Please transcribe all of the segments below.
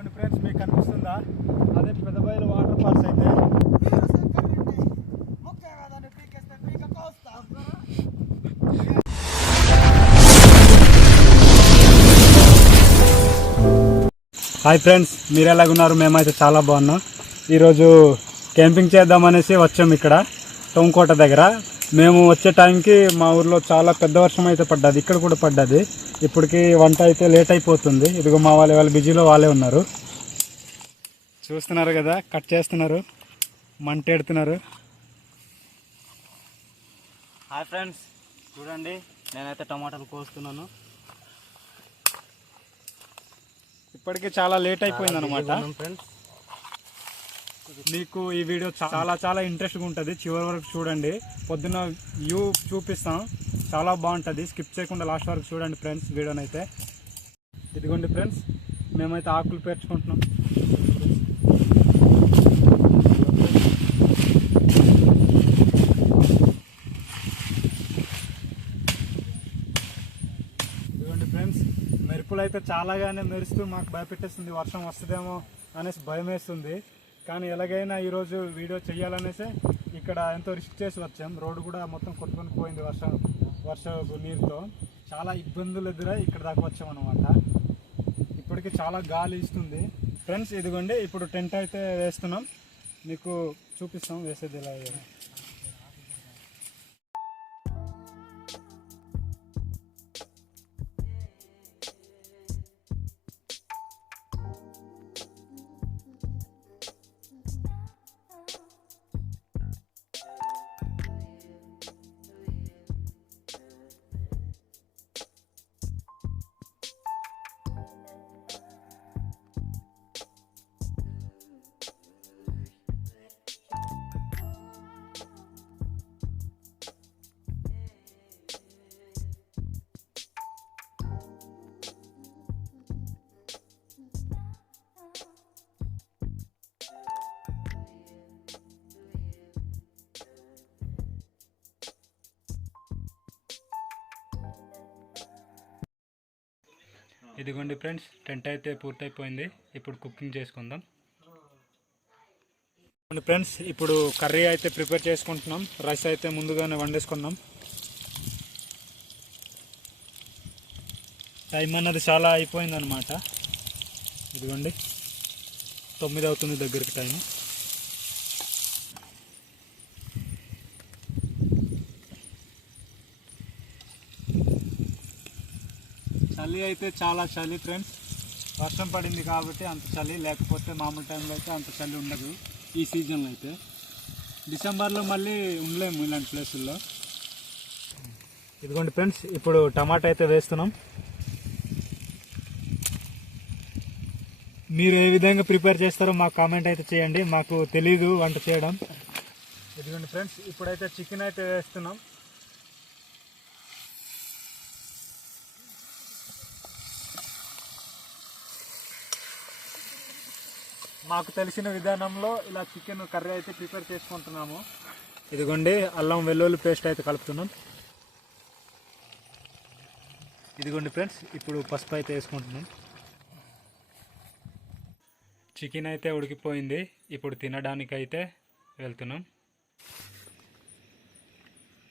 ఇదిగోండి ఫ్రెండ్స్, మీకు కనిపిస్తుందా అదే పెద్దబయలు వాటర్ ఫాల్స్ అయితే. హాయ్ ఫ్రెండ్స్, మీరు ఎలాగున్నారు? మేమైతే చాలా బాగున్నాం. ఈరోజు క్యాంపింగ్ చేద్దామనేసి వచ్చాము ఇక్కడ టోంకోట దగ్గర. మేము వచ్చే టైంకి మా ఊర్లో చాలా పెద్ద వర్షం అయితే పడ్డది, ఇక్కడ కూడా పడ్డది. ఇప్పటికి వంట అయితే లేట్ అయిపోతుంది. ఇదిగో మా వాళ్ళ బిజీలో వాళ్ళే ఉన్నారు. చూస్తున్నారు కదా, కట్ చేస్తున్నారు, మంట ఎడుతున్నారు. హాయ్ ఫ్రెండ్స్, చూడండి నేనైతే టమాటాలు కోస్తున్నాను. ఇప్పటికి చాలా లేట్ అయిపోయింది అనమాట. ఫ్రెండ్స్, మీకు ఈ వీడియో చాలా చాలా ఇంట్రెస్ట్గా ఉంటుంది, చివరి వరకు చూడండి. పొద్దున్న వ్యూ చూపిస్తాం, చాలా బాగుంటుంది. స్కిప్ చేయకుండా లాస్ట్ వరకు చూడండి ఫ్రెండ్స్ వీడియోనైతే. ఇదిగోండి ఫ్రెండ్స్, మేమైతే ఆకులు పేర్చుకుంటున్నాం. ఇదిగోండి ఫ్రెండ్స్, మెరుపులు అయితే చాలాగానే మెరుస్తూ మాకు భయపెట్టేస్తుంది. వర్షం వస్తుందేమో అనేసి భయం వేస్తుంది. కానీ ఎలాగైనా ఈరోజు వీడియో చేయాలనేసి ఇక్కడ ఎంతో రిస్క్ చేసి వచ్చాం. రోడ్డు కూడా మొత్తం కొట్టుకొని పోయింది వర్ష నీరుతో. చాలా ఇబ్బందులు ఎదురై ఇక్కడ దాకా వచ్చామన్నమాట. ఇప్పటికి చాలా గాలి ఇస్తుంది ఫ్రెండ్స్. ఇదిగోండి, ఇప్పుడు టెంట్ అయితే వేస్తున్నాం, మీకు చూపిస్తాం వేసేది ఎలా. ఇదిగోండి ఫ్రెండ్స్, టెంట్ అయితే పూర్తయిపోయింది. ఇప్పుడు కుకింగ్ చేసుకుందాం. ఫ్రెండ్స్, ఇప్పుడు కర్రీ అయితే ప్రిపేర్ చేసుకుంటున్నాం. రైస్ అయితే ముందుగానే వండేసుకున్నాం. టైం అన్నది చాలా అయిపోయింది అనమాట. ఇదిగోండి, 9 అవుతుంది దగ్గరికి టైం. చలి అయితే చాలా చలి ఫ్రెండ్స్. వర్షం పడింది కాబట్టి అంత చలి, లేకపోతే మామూలు టైంలో అయితే అంత చలి ఉండదు. ఈ సీజన్లో అయితే డిసెంబర్లో మళ్ళీ ఉండలేము ఇలాంటి ప్లేసుల్లో. ఇదిగోండి ఫ్రెండ్స్, ఇప్పుడు టమాటా అయితే వేస్తున్నాం. మీరు ఏ విధంగా ప్రిపేర్ చేస్తారో మాకు కామెంట్ అయితే చేయండి, మాకు తెలీదు వంట చేయడం. ఇదిగోండి ఫ్రెండ్స్, ఇప్పుడైతే చికెన్ అయితే వేస్తున్నాం. మాకు తెలిసిన విధానంలో ఇలా చికెన్ కర్రీ అయితే ప్రిపేర్ చేసుకుంటున్నాము. ఇదిగోండి, అల్లం వెల్లుల్లి పేస్ట్ అయితే కలుపుతున్నాం. ఇదిగోండి ఫ్రెండ్స్, ఇప్పుడు పసుపు అయితే వేసుకుంటున్నాం. చికెన్ అయితే ఉడికిపోయింది, ఇప్పుడు తినడానికి అయితే వెళ్తున్నాం.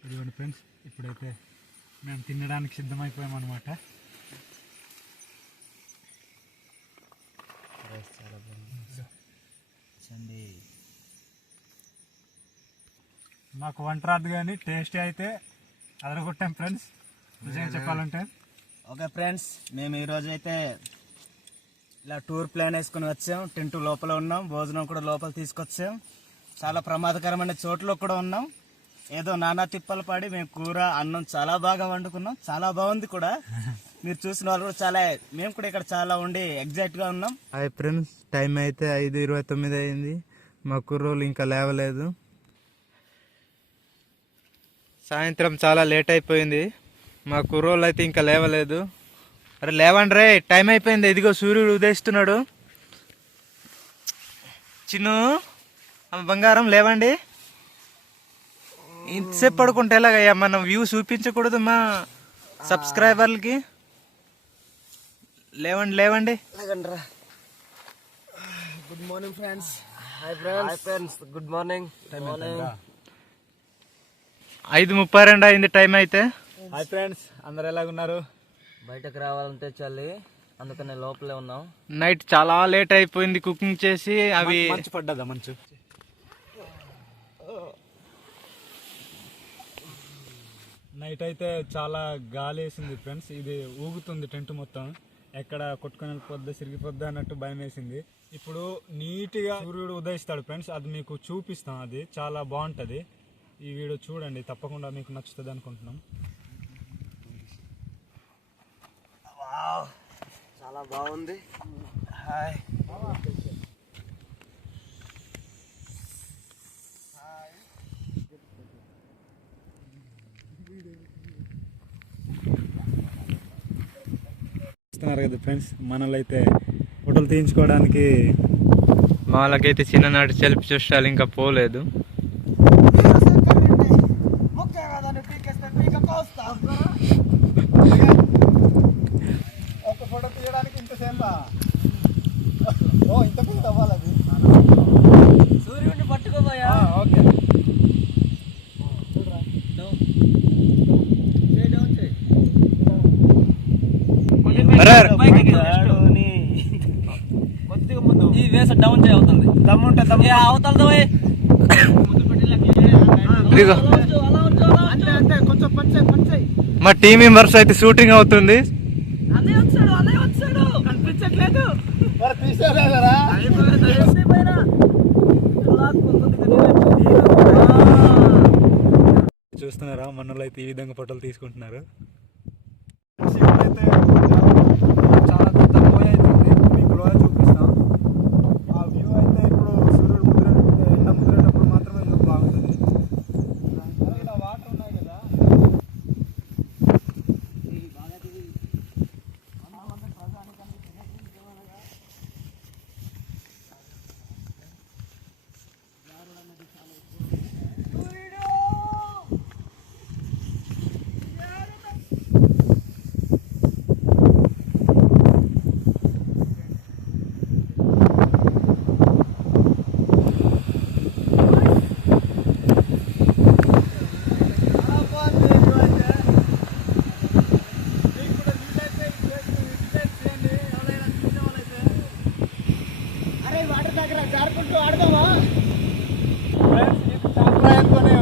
ఇదిగోండి ఫ్రెండ్స్, ఇప్పుడైతే మేము తినడానికి సిద్ధమైపోయాం అనమాట. మాకు వంట రాదు కానీ టేస్ట్ అయితే అదరగొట్టాం ఫ్రెండ్స్, నిజంగా చెప్పాలంటే. ఓకే ఫ్రెండ్స్, మేము ఈరోజు అయితే ఇలా టూర్ ప్లాన్ వేసుకుని వచ్చాం. టెంట్ లోపల ఉన్నాం, భోజనం కూడా లోపల తీసుకొచ్చాం. చాలా ప్రమాదకరమైన చోట్ల కూడా ఉన్నాం. ఏదో నానా తిప్పలు పడి మేము కూర అన్నం చాలా బాగా వండుకున్నాం, చాలా బాగుంది కూడా. మీరు చూసిన వాళ్ళు కూడా చాలా, మేము కూడా ఇక్కడ చాలా ఉండి ఎగ్జైట్గా ఉన్నాం. హాయ్ ఫ్రెండ్స్, టైం అయితే 5:29 అయింది. మా కుర్రోళ్ళు ఇంకా లేవలేదు. సాయంత్రం చాలా లేట్ అయిపోయింది, మా కుర్రోళ్ళు అయితే ఇంకా లేవలేదు. అరే లేవండి రే, టైం అయిపోయింది. ఇదిగో సూర్యుడు ఉదయిస్తున్నాడు. చిన్ను, బంగారం లేవండి. ఇంతసేపు పడుకుంటే ఎలాగయ్యా? మనం వ్యూ చూపించకూడదు మా సబ్స్క్రైబర్లకి. లేవండి లేవండి. Good morning friends. Hi friends, good morning. 5:32 అయింది టైం అయితే. హాయ్ ఫ్రెండ్స్, అందరు ఎలాగున్నారు? బయటకు రావాలంటే చలి, అందుకనే లోపలే ఉన్నాం. నైట్ చాలా లేట్ అయిపోయింది కుకింగ్ చేసి. అవి మంచు పడ్డదా? మంచు నైట్ అయితే చాలా గాలి వేసింది ఫ్రెండ్స్. ఇది ఊగుతుంది టెంట్ మొత్తం, ఎక్కడ కొట్టుకొని వెళ్ళిపోద్దా సిరిగిపోద్దా అన్నట్టు భయం వేసింది. ఇప్పుడు నీట్గా సూర్యుడు ఉదయిస్తాడు ఫ్రెండ్స్, అది మీకు చూపిస్తాం. అది చాలా బాగుంటుంది. ఈ వీడియో చూడండి, తప్పకుండా మీకు నచ్చుతుంది అనుకుంటున్నాం. చాలా బాగుంది. హాయ్. చూస్తున్నారు కదా ఫ్రెండ్స్, మనలో అయితే ఫోటోలు తీయించుకోవడానికి వాళ్ళకైతే చిన్ననాటి సెల్ఫ్ చూడాలి ఇంకా పోలేదు. ఒక ఫోటో తీయడానికి ఇంతసేపా? ఓ ఇంత పెద్ద అవ్వాలి అది. సూర్యుడిని పట్టుకోబోయా. ఓకే. కొద్దిగా ముందు ఈ వేస డౌన్ అవుతుంది. దమ్ముంటే అవతలతో అంతే కొంచెం పంచాయి. మా టీం మెంబర్స్ అయితే షూటింగ్ అవుతుంది. అన్నయ్య వచ్చాడు కనిపించట్లేదు. చూస్తున్నారా, మనలో అయితే ఈ విధంగా ఫోటోలు తీసుకుంటున్నారు. చాలా పెద్ద లోయ అయితే ఉంది, మీకు లోయ చూపిస్తాం. ఆ వ్యూ అయితే ఇప్పుడు సూర్యుడు ఎండ ముదిరేటప్పుడు మాత్రమే వ్యూ బాగుంటుంది. ఇలా వాటర్ ఉన్నాయి కదా,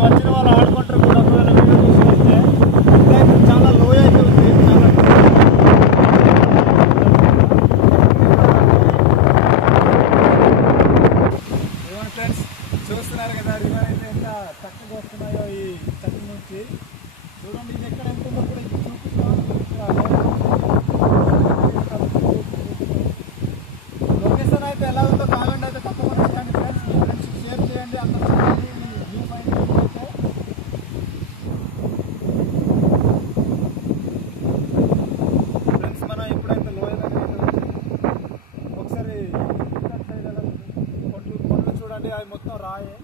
వచ్చిన వాళ్ళు ఆడుకుంటారు కూడా. ఒకవేళ వీడియో చూసి వస్తే ఇదైతే చాలా లోయ అయితే ఉంది. చాలా ఫ్రెండ్స్ చూస్తున్నారు కదా, రివర్ అయితే ఎంత చక్కగా వస్తున్నాయో ఈ చక్క నుంచి. చూడండి, ఇది ఎక్కడ ఎంత ఉందో కూడా ఇది చూపిస్తాం. లొకేషన్ అయితే ఎలా ఉందో కామెంట్ అయితే తప్పకుండా చేయండి ఫ్రెండ్స్. మీ ఫ్రెండ్స్ షేర్ చేయండి. అందరూ చూడండి వ్యూ పాయింట్ అయితే. ఫ్రెండ్స్, మనం ఇప్పుడైతే లోయ దగ్గర అయితే వచ్చాం. ఒకసారి ఇక్కడ సైడ్ ఎలా కొండలు చూడండి, అవి మొత్తం రాయే.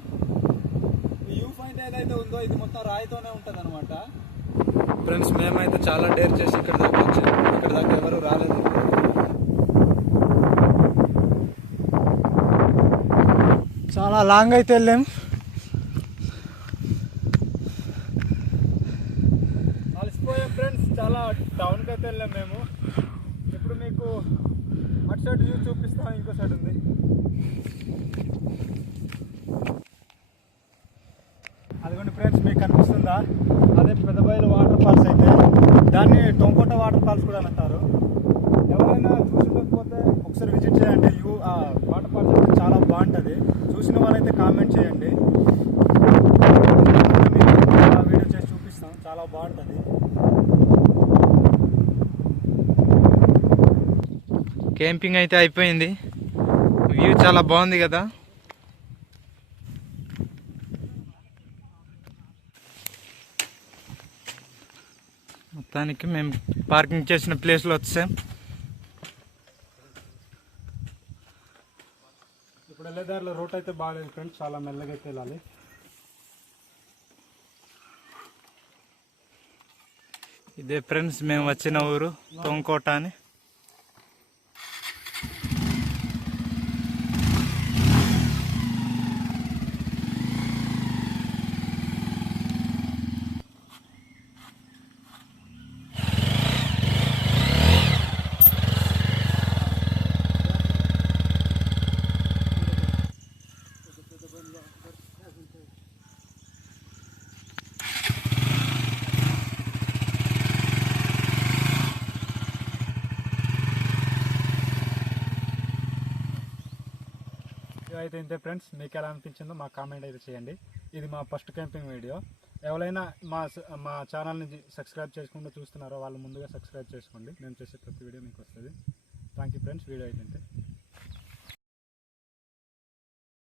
ఈ వ్యూ పాయింట్ ఏదైతే ఉందో ఇది మొత్తం రాయితోనే ఉంటుంది అనమాట. ఫ్రెండ్స్, మేమైతే చాలా డేర్ చేసి ఇక్కడ దాకా వచ్చాం. ఇక్కడ దాకా ఎవరు రాలేదు. చాలా లాంగ్ అయితే వెళ్ళాం. అలసిపోయాం ఫ్రెండ్స్, చాలా డౌన్కి అయితే వెళ్ళాం మేము. ఇప్పుడు మీకు అటు సైడ్ వ్యూ చూపిస్తాం. ఇంకో సైడ్ ఉంది. అదిగోండి ఫ్రెండ్స్, మీకు కనిపిస్తుందా? అదే పెద్దబయలు వాటర్ ఫాల్స్ అయితే. దాన్ని టొంకోట వాటర్ ఫాల్స్ కూడా అంటారు. ఎవరైనా చూసిపోతే ఒకసారి విజిట్ చేయండి. వాటర్ ఫాల్స్ అయితే చాలా బాగుంటుంది. చూసిన వాళ్ళైతే కామెంట్ చేయండి, వీడియో చేసి చూపిస్తాం. చాలా బాగుంటుంది. క్యాంపింగ్ అయితే అయిపోయింది. వ్యూ చాలా బాగుంది కదా. మొత్తానికి మేము పార్కింగ్ చేసిన ప్లేస్లో వచ్చాం. ఇప్పుడు వెళ్ళే దారిలో రోడ్ అయితే బాగాలేదు ఫ్రెండ్స్, చాలా మెల్లగా అయితే వెళ్ళాలి. ఇదే ఫ్రెండ్స్ మేము వచ్చిన ఊరు తొంకోట అని. అయితే ఇంతే ఫ్రెండ్స్, మీకు ఎలా అనిపించిందో మా కామెంట్ అయితే చేయండి. ఇది మా ఫస్ట్ క్యాంపింగ్ వీడియో. ఎవరైనా మా ఛానల్ని సబ్స్క్రైబ్ చేసుకుంటూ చూస్తున్నారో వాళ్ళు ముందుగా సబ్స్క్రైబ్ చేసుకోండి. మేము చేసే ప్రతి వీడియో మీకు వస్తుంది. థ్యాంక్ యూ ఫ్రెండ్స్, వీడియో అయితే ఇంతే.